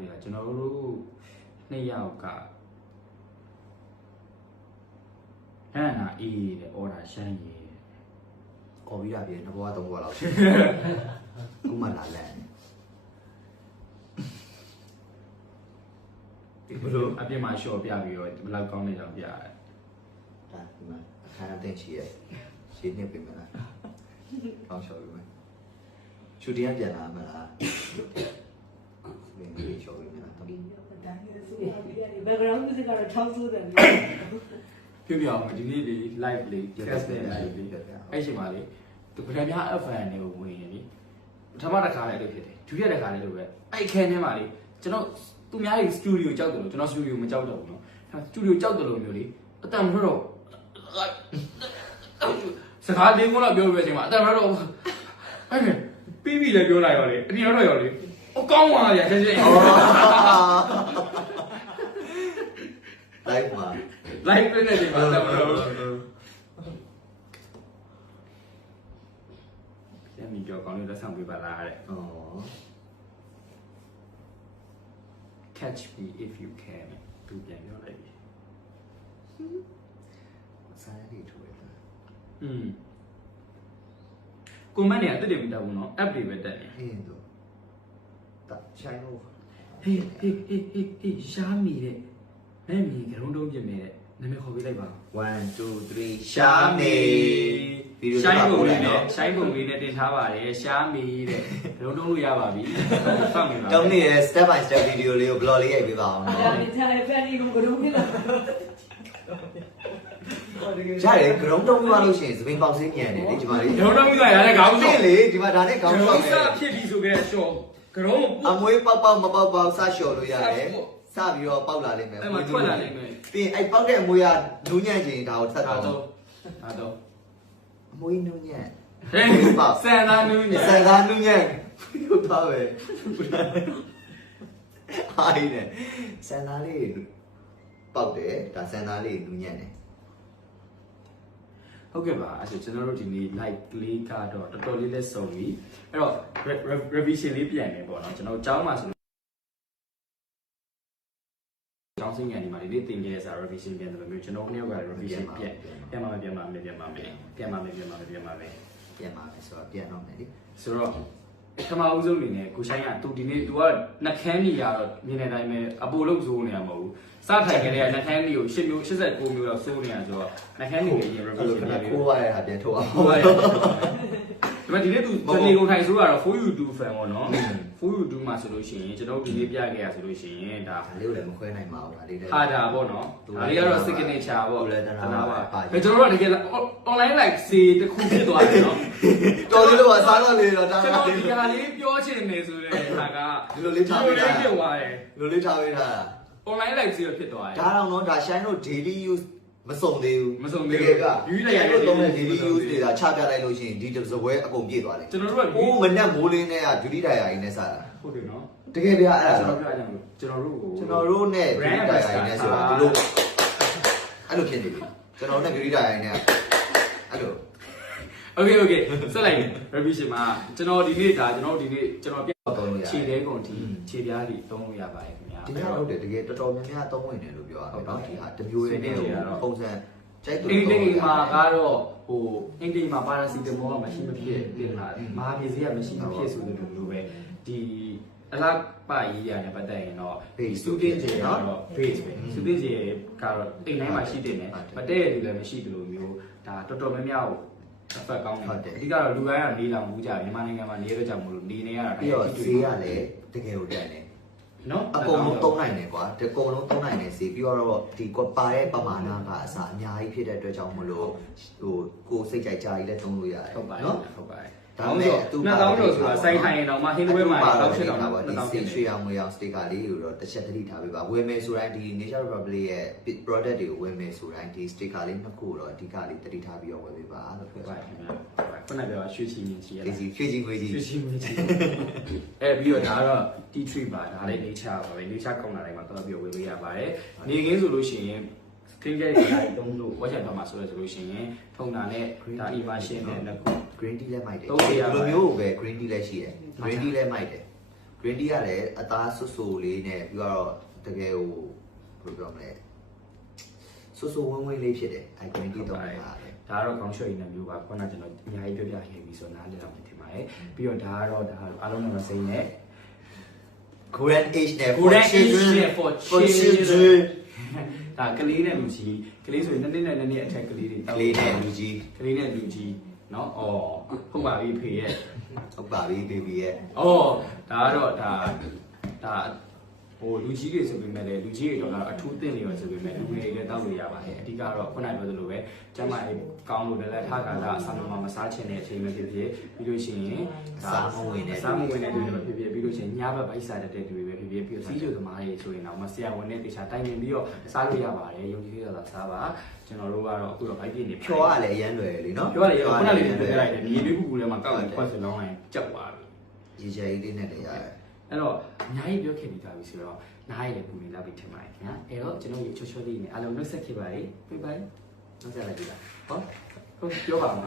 ပြတာကျွန်တော်တို့နှစ်ယောက်ကအဲ့ဒါအေးတဲ့ order ရှမ်းရေးခေါ်ပြီးတာပြင်နှစ်ဘွားသုံးဘွားလောက်ရှိခုမှလာလက်ဘယ်လိုအပြင်မှာရှော့ပြပြီးတော့ဘယ်လောက်ကောင်းနေကြအောင်ပြရတယ်ဒါဒီမှာအခန်းအသင့်ရှိရဲ့ရှင်းနေပြီမလားကောင်းချော်ပြီမရှူတင်ကပြန်လာမလားဘယ် လိုချော်ပြီမလားတော့ background music ကတော့ထောက်ဆိုးတယ်ပြပြအောင်ဒီနေ့လေး live လေး test လေး live လေးအဲ့ချိန်မှာလေသူပထမများ fan တွေကိုဝင်နေပြီပထမတစ်ခါလည်းအဲ့လိုဖြစ်တယ်ဒုတိယတစ်ခါလည်းလိုပဲအဲ့အခန်းထဲမှာလေကျွန်တော်သူများကြီး studio ကြောက်တယ်လို့ကျွန်တော် studio မကြောက်တော့ဘူးနော် studio ကြောက်တယ်လို့မျိုးလေအတန်မထွက်တော့စကားလေးခုလောက်ပြောပြတဲ့အချိန်မှာအတန်မထွက်တော့အဲ့မဲ့ပြီးပြီလည်းပြောလိုက်ရောလေအပြင်တော့ရောလေ အကောင်းပါဗျာချက်ချင်း လိုက်မှာ live ပြနေချိန်မှာအတန်မထွက်ဘူးပြန်ပြီးကြောကောင်းလေးလက်ဆောင်ပေးပါလားတဲ့ อ๋อ catch me if you can သူပြန်ပြောလိုက်ပြီ စားရည်ထိုးရတာ อืมကွန်မန့်တွေအတက်တယ်မတက်ဘူးเนาะ app တွေပဲတက်နေ ဟင်းတို့ တာချိုင်းလို့ဟေးဟေးဟေးဟေးဟေးရှားမီတဲ့မဲ့မီကရုံးတုံးပြင်နေတဲ့နာမည်ခေါ်ပေးလိုက်ပါ1 2 3ရှားမေဗီဒီယိုရှိုင်းပို့ပုံလိုလေးက်နဲ့နော်ရှိုင်းပုံလေးနဲ့တင်ထားပါတယ်ရှားမီတဲ့ကရုံးတုံးလို့ရပါပြီဖတ်မိပါတောင်းနေရဲ့ step by step ဗီဒီယိုလေးကို blog လေးရိုက်ပေးပါအောင်နော်ဒါနဲ့ထားတဲ့ fan ကိုကရုံးနေတာကြားရယ် ground တုံးပြီးသွားလို့ရှိရင်သပင်ပေါက်စင်းညံတယ်လေဒီမှာလေးကရုံးတုံးကရတဲ့ခေါင်းစဆောင်င်းလေဒီမှာဒါနဲ့ကခေါင်းရုံးဆောင်စတယ်ဖြစ်ပြီးဆိုကြတဲ့ရှော့ ကရုံးအမွေးပေါက်ပေါက်မပေါက်ပေါက်စလျှော်လို့ရတယ်စပြီးတော့ပေါက်လာလိမ့်မယ်အဲ့မှာထွက်လာနိုင်မယ်ပြီးရင်အဲ့ပေါက်တဲ့အမွေးကနူးညံ့ခြင်းဒါကိုဆက်ဒါတော့တော့ဒါတော့အမွေးနူးညံ့ဟေးစံသားနူးညဆန်ကားနူးညံ့ဟုတ်သားပဲဟာဒီနဲ့ဆန်သားလေးပေါက်တယ်ဒါဆန်သားလေးနူးညံ့တယ် ဟုတ်ကဲ့ပါအဲ့ဒါကျွန်တော်တို့ဒီနေ့ live လေးကတော့တော်တော်လေးလက်စုံပြီအဲ့တော့ re- re- revision လေးပြန်နေပေါ့နော်ကျွန်တော်ကျောင်းမှာဆိုကျောင်းစင်ငယ်ဒီမှာဒီနေ့သင်ခဲ့တဲ့စာ revision ပြန်တယ်လို့မျိုးကျွန်တော်နှစ်ယောက်က revision ပြန်ပြန်ပါမယ်ပြန်ပါမယ်ပြန်ပါမယ်ပြန်ပါမယ်ပြန်ပါမယ်ပြန်ပါမယ်ပြန်ပါမယ်ဆိုတော့ပြန်တော့မယ်လေဆိုတော့ ပထမဦးဆုံးအနေနဲ့ကိုဆိုင်ကသူဒီနေ့သူကနှခမ်းကြီးရတော့မြင်တဲ့အတိုင်းပဲအပိုလို့စိုးနေရမဟုတ်ဘူးစထိုင်ကြတဲ့နှခမ်းကြီးကို10မျိုး89မျိုးလောက်စိုးနေရဆိုတော့နှခမ်းကြီးကိုရင်အဲ့လို revision ခဏပြန်ပြီးခိုးရတဲ့ဟာပြန်ထုတ်အောင်ဟုတ်ပါတယ်ဒီမှာဒီနေ့သူတနေကုန်ထိုင်ဆိုတော့ for you to fan ပေါ့နော် for you to မှာဆိုလို့ရှိရင်ကျွန်တော်တို့ဒီနေ့ပြခဲ့ရဆိုလို့ရှိရင်ဒါဒါလေးကိုလည်းမခွဲနိုင်ပါဘူးဒါလေးလည်းဟာတာပေါ့နော်ဒါလေးကတော့ signature ပေါ့သူလည်းတနာပါပါအဲကျွန်တော်တို့ကတကယ် online like စီတစ်ခုဖြစ်သွားတယ်နော်တော်လေးတော့အစားတော့လေးတော့ဒါကျွန်မှတော်ဒီဒီဟာလေးပြောချင်နေဆိုတဲ့ဟာကဒီလိုလေးထားပေးတာဒီလိုလေးဖြစ်သွားတယ်လိုလေးထားပေးတာ online live စီဖြစ်သွားတယ်ဒါတော့တော့ဒါ shine တို့ daily use မစုံသေးဘူးမစုံသေးဘူးတကယ်ကယူလိုက်ရရတဲ့တော့တဲ့ daily daily use use တွေကချပြလိုက်လို့ရှိရင်ဒီတစ်စပွဲအကုန်ပြည့်သွားတယ်ကျွန်တော်တို့က။အိုးမနဲ့မိုးလင်းနဲ့က duty diary နဲ့စတာဟုတ်တယ်နော်။တကယ်ပြအဲ့ဒါကျွန်ဆိုတော်ပြောကြအောင်ကျွန်တော်တို့ကိုကျွန်တော်တို့နဲ့ duty Brand diary နဲ့ဆိုတာ ambassador ဒီလိုအဲ့လိုဖြစ်နေပြီ။ကျွန်တော်တို့နဲ့ duty diary နဲ့အဲ့လို Okay okay ဆက်လိုက် revision မှာကျွန်တော်ဒီနေ့ဒါကျွန်တော်ဒီနေ့ကျွန်တော်ပြတော့သုံးလို့ရခြေသေးကုန်ဒီခြေပြားတွေသုံးလို့ရပါတယ်ခင်ဗျာဒီကဟုတ်တယ်တကယ်တော်တော်များများသုံးဝင်တယ်လို့ပြောရတယ်နော်ဒီဟာတစ်မျိုးရဲ့နဲ့ပုံစံကြိုက်သူအင်တိတ်မှာကတော့ဟိုအင်တိတ်မှာပါရာစီတမောကမရှိမဖြစ်ပြင်လာတယ်မဟာပြည်စည်းကမရှိမဖြစ်ဆိုတဲ့လိုမျိုးပဲဒီအလားပါရေးရတဲ့ပတ်သက်ရင်တော့စုတင်ကျေကတော့ base ပဲစုတင်ကျေကတော့အိမ်တိုင်းမှာရှိတင်တယ်မတည့်ရတူလည်းမရှိတယ်လို့မျိုးဒါတော်တော်များများကို အဖက်ကောင်းတယ်အဓိကတော့လူတိုင်းကနေလောင်မှုကြမြန်မာနိုင်ငံမှာနေရတဲ့ကြောင့်မလို့နေနေရတာပြီးတော့ဈေးကလည်းတကယ်ကိုတက်တယ်နော်အကုန်လုံးသုံးနိုင်တယ်ကွာဒီအကုန်လုံးသုံးနိုင်တယ်စီပြီးတော့ဒီကွာပါတဲ့ပမာဏကအစအများကြီးဖြစ်တဲ့အတွက်ကြောင့်မလို့ဟိုကိုစိတ်ကြိုက်ကြကြီးလည်းသုံးလို့ရတယ်ဟုတ်ပါတယ်နော်ဟုတ်ပါတယ် ဒါပေမဲ့သူနှစ်သောင်းကျော်ဆိုတာစိုင်းထိုင်ရင်တော့မှဟင်းသွဲမှာတော့ရှင်းတော့ပါနှစ်ဒီသောင်းစီဖြစ်ရွှေအောင်မွေအောင်စတစ်ကာလေးကိုတော့တစ်ချက်သတိထားပေးပါဝယ်မယ်ဆိုတိုင်းဒီ Nature Republic ရဲ့ product တွေကိုဝယ်မယ်ဆိုတိုင်းဒီ sticker လေးနှစ်ခုတော့အဓိကလေးသတိထားပြီးတော့ဝယ်ပေးပါလို့ပြောပါပါခင်ဗျာခုနကပြောရွှေချီမြင့်ချီရဒီလားစီရွှေကြီးငွေကြီးရွှေချီမြင့်ချီအဲပြီးတော့ဒါကတော့ T3 ပါဒါလည်း nature ပါပဲ nature ကောင်းတာတိုင်းမှာတော့ပြီးဝေပေးရပါတယ်နေခင်းဆိုလို့ရှိရင် screen cap တွေတိုင်းတုံးလို့ watch out မှာဆိုလို့ဆိုလို့ရှိရင်ထုံတာနဲ့ဒါ immersion နဲ့နှစ်ခု green tea လည်းမိုက်တယ်သုံးလို့ရပါတယ်ဒီလိုမျိုးကိုပဲ green tea လည်းရှိတယ် green tea လည်းမိုက်တယ် green tea ကလည်းအသားဆွဆွလေးနဲ့ပြီးတော့တကယ်ဟိုဘယ်လိုပြောမလဲဆွဆွဝင်းဝင်းလေးဖြစ်တယ်အဲ green tea တော့မှာလေဒါကတော့ကောင်းရှော့ရင်းနဲ့မျိုးပါခုနကကျွန်တော်အများကြီးပြောပြခဲ့ပြီဆိုတော့နားလည်အောင်ထင်ပါတယ်ပြီးတော့ဒါကတော့ဒါအားလုံးတော့စိမ့်နဲ့ Korean age နဲ့ Korean age နဲ့ for for children children ဒါကလေးနဲ့လူကြီးကလေးဆိုရင်နှစ်နှစ်နဲ့နှစ်နှစ်အထက်ကလေးတွေ ကလေးနဲ့လူကြီး ကလေးနဲ့လူကြီးเนาะအော်ဟုတ်ပါပြီဖေရဲ့ ဟုတ်ပါပြီ baby ရဲ့ အော်ဒါကတော့ဒါဒါ ဟိုလူကြီးတွေဆိုပေမဲ့လည်းလူကြီးတွေတော့အထူးသင့်နေရောဆိုပေမဲ့လူငယ်တွေလည်းတောက်လို့ရပါတယ်အဓိကတော့ခုနကပြောသလိုပဲကျမအေးကောင်းလို့လည်းထားကာလာအဆောင်မှာမစားချင်တဲ့အချိန်ပဲဖြစ်ဖြစ်ပြီးလို့ရှိရင်စားမဝင်တဲ့စားမဝင်တဲ့လူတွေပဲဖြစ်ဖြစ်ပြီးလို့ရှိရင်ညဘက်ဗိုက်စားတတ်တဲ့လူတွေပဲဖြစ်ဖြစ်ပြီးတော့စီးကျူသမားတွေဆိုရင်တော့မဆရာဝန်နဲ့တေချာတိုင်ပင်ပြီးတော့စားလို့ရပါတယ်ယုံကြည်ရတာစားပါကျွန်တော်တို့ကတော့အခုတော့ဗိုက်ပြည့်နေဖြောရလည်းအရန်လွယ်လေနော်ပြောရတယ်ခုနလေးပြောလိုက်တယ်မြေလေးကူကူထဲမှာကောက်ပြီးခွက်စလုံးလိုက်ကြောက်သွားပြီရေချယ်လေးနဲ့လည်းရတယ် အဲ့တော့အများကြီးပြောခဲ့ပြီးသားပြီဆိုတော့နားရည်လည်းပူနေလာပြီထင်ပါတယ်ခင်ဗျာအဲ့တော့ကျွန်တော်ရေချောချောလေးနဲ့အလုံးနှုတ်ဆက်ခဲ့ပါလေပြပါနှုတ်ဆက်လိုက်ပြီလားဟောဟုတ်ပြောပါမှာ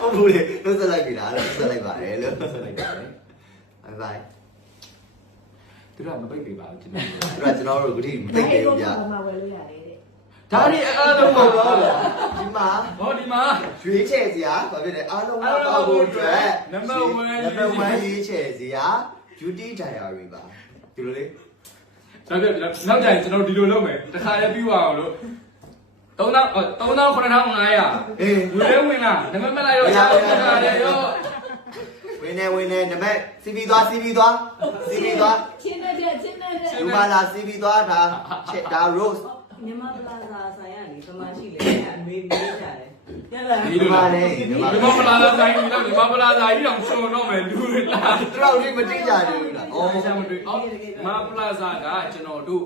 ဟုတ်ဘူးလေလွတ်ဆက်လိုက်ပြီလားလွတ်ဆက်လိုက်ပါတယ်လို့နှုတ်ဆက်လိုက်ပါလေဘိုင်ဘိုင်သူတို့ကမပိတ်ပေးပါဘူးကျွန်တော်အဲ့တော့ကျွန်တော်တို့ဂတိမသိသေးဘူးဗျာမှာဝယ်လို့ရတယ်တဲ့ဒါရီအားလုံးပါပါဒီမှာဟောဒီမှာရွေးချယ်စရာဘာဖြစ်လဲအားလုံးကပါဖို့အတွက် Number one number 1ရွေးချယ်စရာ beauty diary ပါဒီလိုလေနောက်ပြနောက်ကြရင်ကျွန်တော်ဒီလိုလုပ်မယ်တခါလည်းပြီးသွားအောင်လို့3000 3500အေးဝင်လဲဝင်လားနံပါတ်မလိုက်တော့ရအောင်တခါလည်းရောဝင်နေဝင်နေနမက်စီဗီသွားစီဗီသွားစီဗီသွားချင်းတဲ့ချင်းတဲ့ဒီမှာလာစီဗီသွားဒါချက်ဒါ rose မြန်မာပလာဇာဆိုင်ရလေပမာရှိလေအမေမေးကြတယ်ကျန်လား ဒီလိုလားဒီမှာပလာဇာဆိုင်ကြီးတော့ဒီမှာပလာဇာကြီးတောင်စုံတော့မယ်လူတွေလားသူတို့လေးမတိကြဘူးလားအော်အော်ဆရာမတွေ့အော်မာပလာဇာကကျွန်တော်တို့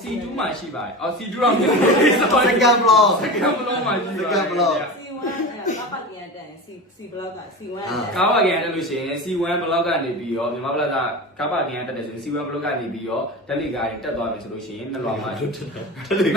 C2 မှာရှိပါတယ်အော် C2 တော့မြင်တယ်စပါစကန်ဘလော့စကံဘလောမှာရှိပါစကံဘလော့ စီဝမ်ပပကင်တန်စီစီဘလော့ကစီဝမ်ကားဝကန်တက်လို့ရှိရင် C1 ဘလော့ကနေပြီးတော့မြန်မာပလာဇာကားပါကန်တက်တယ်ဆိုရင် C1 ဘလော့ကနေပြီးတော့တက်လီကားတက်သွားမယ်ဆိုလို့ရှိရင်နှစ်လောင်မှာတလူ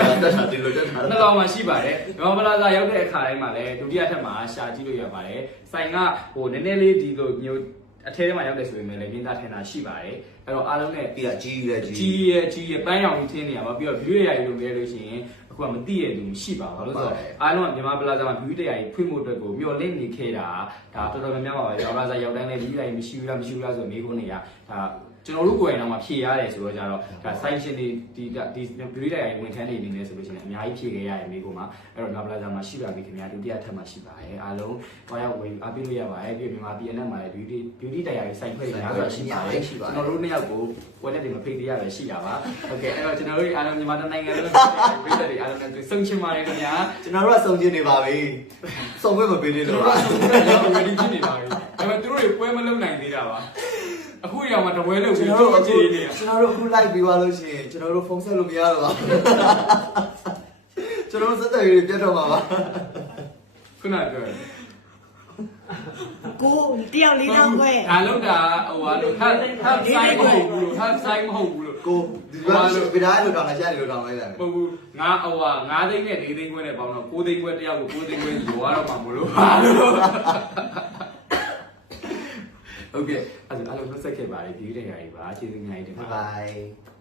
ကတက်တာဒီလိုတက်တာနှစ်လောင်မှာရှိပါတယ်မြန်မာပလာဇာရောက်တဲ့အခါတိုင်းမှာလည်းဒုတိယထပ်မှာရှာကြည့်လို့ရပါတယ်ဆိုင်ကဟိုနည်းနည်းလေးဒီလိုမျိုးအထဲထဲမှာရောက်တယ်ဆိုရင်လည်းမြင်းသားထင်တာရှိပါတယ်အဲ့တော့အားလုံးနဲ့ပြီးတော့ကြီးလည်းကြီးကြီးရဲ့ကြီးရဲ့ပန်းရောင်ကြီးထင်းနေရမှာပြီးတော့ view ရရလို့မြဲလို့ရှိရင်အ ခုကမသိရသူမရှိပါဘူးလို့ဆိုတော့အားလုံးကမြန်မာပလာဇာမှာ view တရားကြီးဖွင့်ဖို့အတွက်ကိုမျှော်လင့်နေခဲ့တာဒါတော်တော်များများပါပဲရောပလာဇာရောက်တိုင်းလည်း view တရားကြီးမရှိဘူးလားမရှိဘူးလားဆိုတော့မိကုန်းနေရဒါ ကျွန်တော်တို့ကိုယ်တိုင်တော့မှဖြေရတယ်ဆိုတော့ကြတော့ဒါ site ရှင်တွေဒီဒီ beauty တိုက်ရိုင်းဝန်ထမ်းတွေအနေနဲ့ဆိုလို့ရှိရင်အများကြီးဖြေခဲ့ရတယ်မိကိုမှာအဲ့တော့ Nablaza မှာရှိပါပြီခင်ဗျာဒုတိယထပ်မှာရှိပါတယ်အားလုံးဘာရောက်ဝင်အပြည့်လို့ရပါတယ်ပြီးမြန်မာ PNN မှာလည်း beauty beauty တိုက်ရိုင်း site ဖွဲ့တွေများစွာရှိပါတယ်ကျွန်တော်တို့နှစ်ယောက်ကိုဝက်လက်တွေမဖိတ်တရားပဲရှိတာပါဟုတ်ကဲ့အဲ့တော့ကျွန်တော်တို့အားလုံးမြန်မာနိုင်ငံလုံးပြည်သက်တွေအားလုံးနဲ့ဆုံချင်ပါတယ်ခင်ဗျာကျွန်တော်တို့ကဆုံချင်နေပါပြီဆုံခွင့်မပေးသေးလို့ပါကျွန်တော်တို့ ready ဖြစ်နေပါပြီဒါပေမဲ့သူတို့တွေပွဲမလုံးနိုင်သေးတာပါ အခုရောမှတပွဲလုပ်ကျွပြီးန်တော်တော့တို့အခုအခြေအနေကျွန်တော်တို့အခု live ပြီးသွားလို့ရှိရင်ကျွန်တော်တို့ဖုန်းဆက်လို့မရတော့ပါကျွန်တော်တို့စက်တယ်ပြတ်တော့မှာပါခုနပြောတယ်ကိုတယောက်လေးတော့ခွဲဒါလောက်တာဟိုဟာလို့ဟာဟာဆိုင်မဟုတ်ဘူးလို့ဟာဆိုင်မဟုတ်ဘူးလို့ကိုဒီဘက်ဗီဒါလိုတောင်းလာရှာလိုတောင်းလိုက်တယ်မဟုတ်ဘူးငါဟိုဟာ9သိန်းနဲ့4သိန်းခွဲနဲ့ပေါင်းတော့9သိန်းခွဲတယောက်ကို9သိန်းခွဲယူရတော့မှာမလို့ပါလို့ ဟုတ်ကဲ့အဲ့ဒါအားလုံးနှုတ်ဆက်ခဲ့ပါတယ်ဒီနေ့နေရာကြီးပါကျေးဇူးများကြီးတင်ပါ Bye